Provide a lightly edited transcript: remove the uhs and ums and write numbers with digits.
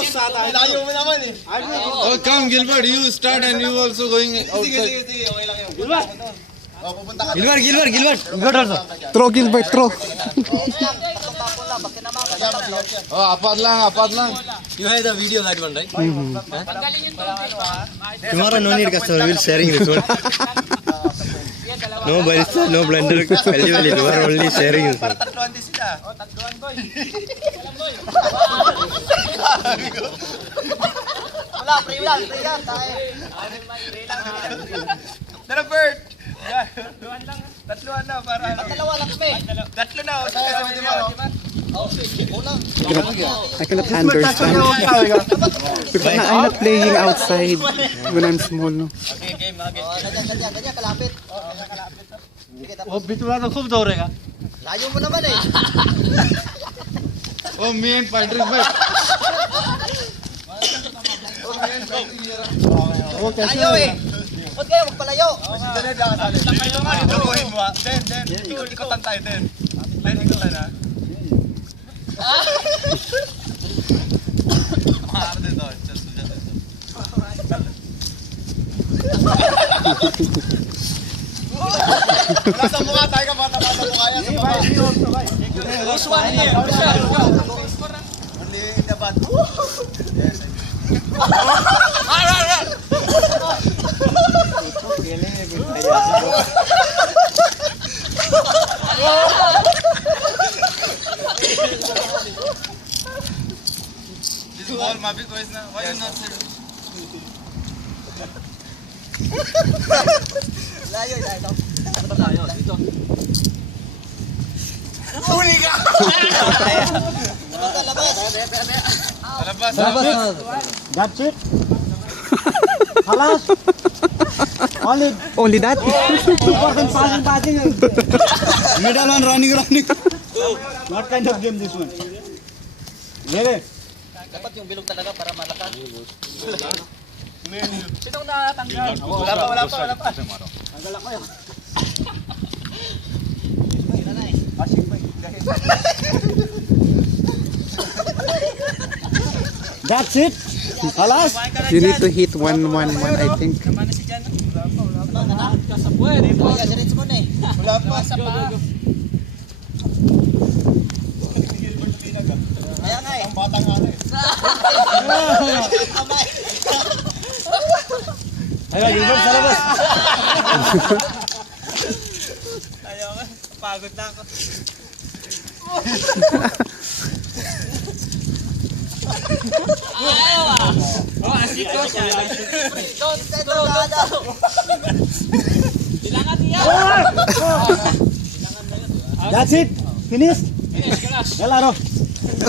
Layo mo naman eh. Oh, come Gilbert, you start and you also going outside. Sige, okay lang yun. Gilbert! Oh, pupunta ka. Gilbert. Throw, Gilbert, throw. Oh, apat lang. You have the video that one, right? Tomorrow no need customer will sharing this one. No barista, no blender. You are only sharing this one. Tatluan din sila. Oh, tatluan boy. Wala, free lang. Tayo. Tara, Bert. Tatluan na para ano. Dalawa lang kami. Tatlo na. I cannot understand. Because I'm not playing outside when I'm small, no? Okay, game. Ganyan, kalapit. Oh, bitula na खूब दौड़ेगा. Layo mo naman eh. Oh, me and Patrick, but Layo eh. Ba't kayo magpalayo? Dalahin mo ha. Den. Ikutan tayo, Den. Ikutan ha. Mahar din to. Nasa mukha tayo ka, nasa mukha yan. Uswan niya. Only in the bad. This ball mabi ko is na. Why you not sir? Layo dito. Layo dito. Huli ka. Labas. That's it. Halas. Only that? Passing. Middle one running. What kind of game this one? Mere. Dapat yung bilog talaga para malakas. Sinong natanggal? Wala pa. Tanggal ako yun. That's it. Halas. You need to hit 1-1-1, I think. Wala pa. Kaya nga eh. Ang bata nga eh. Ayo Gilbert sa labas. Ayaw nga. Pagod na ako. Oh, asiko siya. That's it. Finished. Finish, kalas. Yalla, Ro.